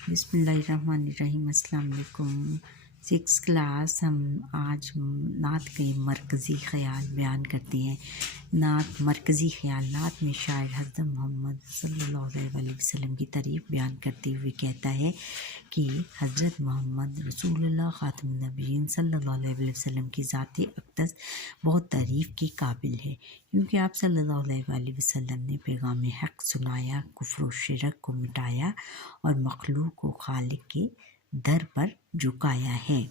بسم اللہ الرحمن الرحیم۔ السلام علیکم۔ 6 کلاس ہم آج نعت کے مرکزی خیال بیان کرتے ہیں۔ نعت مرکزی خیالات میں شاعر حضرت محمد صلی اللہ علیہ وسلم کی تعریف بیان کرتے ہوئے کہتا ہے کہ حضرت محمد رسول اللہ خاتم النبیین صلی اللہ علیہ وسلم کی ذات اقدس بہت تعریف کی قابل ہے، کیونکہ آپ صلی اللہ علیہ وسلم نے پیغام حق سنایا، کفر و شرک کو مٹایا اور مخلوق کو خالق کے در پر جھکایا ہے۔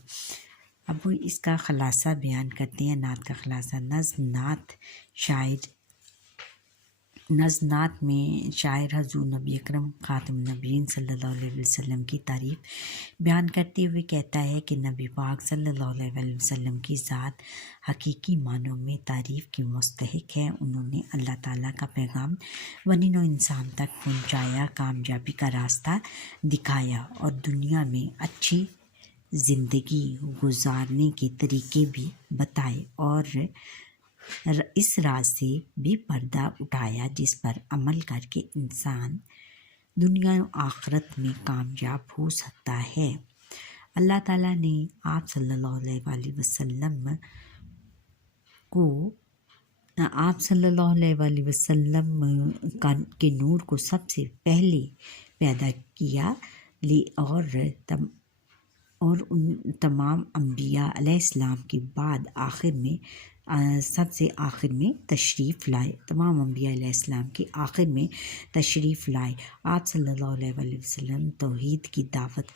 اب اس کا خلاصہ بیان کرتے ہیں۔ نعت کا خلاصہ: نظم نعت میں شاعر حضور نبی اکرم خاتم النبیین صلی اللہ علیہ وسلم کی تعریف بیان کرتے ہوئے کہتا ہے کہ نبی پاک صلی اللہ علیہ وسلم کی ذات حقیقی معنوں میں تعریف کی مستحق ہے۔ انہوں نے اللہ تعالیٰ کا پیغام بنی نوع انسان تک پہنچایا، کامیابی کا راستہ دکھایا اور دنیا میں اچھی زندگی گزارنے کے طریقے بھی بتائے، اور اس راز سے بھی پردہ اٹھایا جس پر عمل کر کے انسان دنیا و آخرت میں کامیاب ہو سکتا ہے۔ اللہ تعالیٰ نے آپ صلی اللہ علیہ وسلم کے نور کو سب سے پہلے پیدا کیا اور ان تمام انبیاء علیہ السلام کے بعد سب سے آخر میں تشریف لائے۔ تمام انبیاء علیہ السلام کے آخر میں تشریف لائے۔ آپ صلی اللہ علیہ وسلم توحید کی دعوت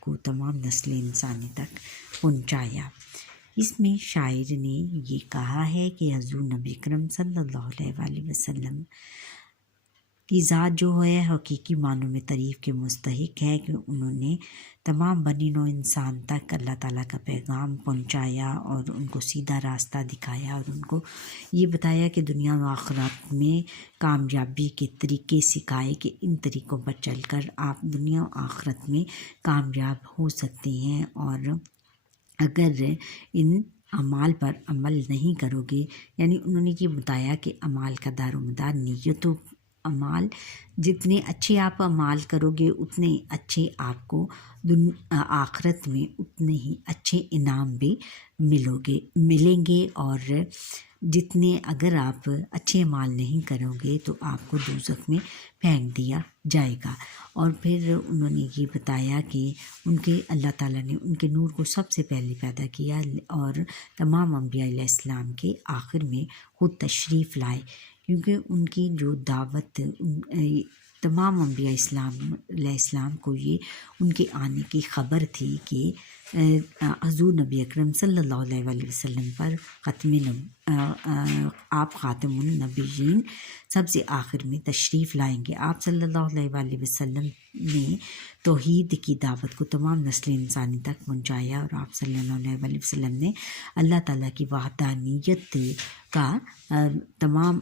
کو تمام نسل انسانی تک پہنچایا۔ اس میں شاعر نے یہ کہا ہے کہ حضور نبی اکرم صلی اللہ علیہ وسلم کی ذات جو ہے حقیقی معنوں میں تعریف کے مستحق ہے کہ انہوں نے تمام بنی نوع انسان تک اللہ تعالیٰ کا پیغام پہنچایا اور ان کو سیدھا راستہ دکھایا اور ان کو یہ بتایا کہ دنیا و آخرت میں کامیابی کے طریقے سکھائے کہ ان طریقوں پر چل کر آپ دنیا و آخرت میں کامیاب ہو سکتے ہیں، اور اگر ان اعمال پر عمل نہیں کرو گے، یعنی انہوں نے یہ بتایا کہ اعمال کا دار و مدار نیتوں، اعمال جتنے اچھے آپ اعمال کرو گے اتنے اچھے آپ کو آخرت میں اتنے ہی اچھے انعام بھی ملیں گے، اور جتنے اگر آپ اچھے اعمال نہیں کرو گے تو آپ کو دوزخ میں پھینک دیا جائے گا۔ اور پھر انہوں نے یہ بتایا کہ اللہ تعالیٰ نے ان کے نور کو سب سے پہلے پیدا کیا اور تمام انبیاء علیہ السلام کے آخر میں خود تشریف لائے، کیونکہ ان کی جو دعوت تمام انبیاء علیہ السلام کو یہ ان کے آنے کی خبر تھی کہ حضور نبی اکرم صلی اللہ علیہ وسلم پر آپ خاتم النبیین سب سے آخر میں تشریف لائیں گے۔ آپ صلی اللہ علیہ وسلم نے توحید کی دعوت کو تمام نسل انسانی تک پہنچایا، اور آپ صلی اللہ علیہ وسلم نے اللہ تعالیٰ کی وحدانیت کا تمام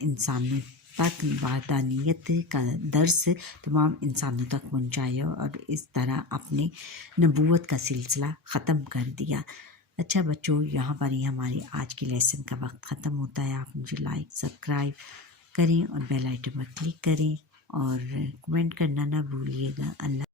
انسانوں تک وحدانیت کا درس تمام انسانوں تک پہنچایا، اور اس طرح اپنے نبوت کا سلسلہ ختم کر دیا۔ اچھا بچوں، یہاں پر ہی ہمارے آج کے لیسن کا وقت ختم ہوتا ہے۔ آپ مجھے لائک سبسکرائب کریں اور بیل آئیکن پر کلک کریں اور کمنٹ کرنا نہ بھولیے گا۔ اللہ